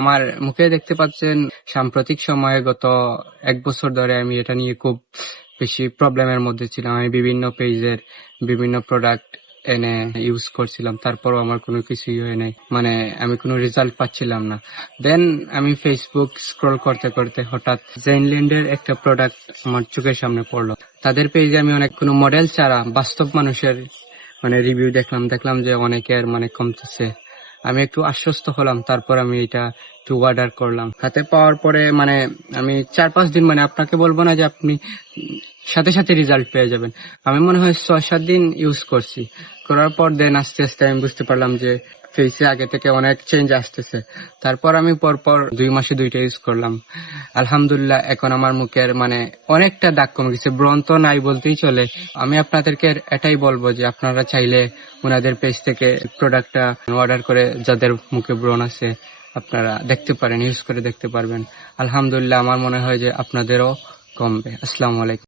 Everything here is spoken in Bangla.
আমার মুখে দেখতে পাচ্ছেন সাম্প্রতিক সময়ে গত 1 বছর ধরে আমি এটা নিয়ে খুব বেশি প্রবলেমের মধ্যে ছিলাম। আমি বিভিন্ন পেজের বিভিন্ন প্রোডাক্ট এনে ইউজ করছিলাম, তারপরও আমার কোনো কিছুই হয় নাই, মানে আমি কোনো রেজাল্ট পাচ্ছিলাম না। দেন আমি ফেসবুক স্ক্রল করতে করতে হঠাৎ জেনল্যান্ডের একটা প্রোডাক্ট আমার চোখের সামনে পড়লো। তাদের পেজে আমি অনেক কোনো মডেল ছাড়া বাস্তব মানুষের রিভিউ দেখলাম যে অনেকের কমতেছে। আমি একটু আশ্বস্ত হলাম, তারপর আমি এটা একটু অর্ডার করলাম। হাতে পাওয়ার পরে আমি 4-5 দিন, আপনাকে বলবো না যে আপনি সাথে সাথে রেজাল্ট পেয়ে যাবেন, আমি মনে হয় 6-7 দিন ইউজ করছি। করার পর দেন আস্তে আস্তে আমি বুঝতে পারলাম যে ফেসে আগে থেকে অনেক চেঞ্জ আসতেছে। তারপর আমি পরপর 2 মাসে 2টা ইউজ করলাম। আলহামদুলিল্লাহ, এখন আমার মুখের অনেকটা দাগ কমে গেছে, ব্রণ তো নাই বলতেই চলে। আমি আপনাদেরকে এটাই বলবো যে আপনারা চাইলে ওনাদের পেজ থেকে প্রোডাক্টটা অর্ডার করে যাদের মুখে ব্রণ আছে আপনারা দেখতে পারেন, ইউজ করে দেখতে পারবেন। আলহামদুলিল্লাহ, আমার মনে হয় যে আপনাদেরও কমবে। আসসালামু আলাইকুম।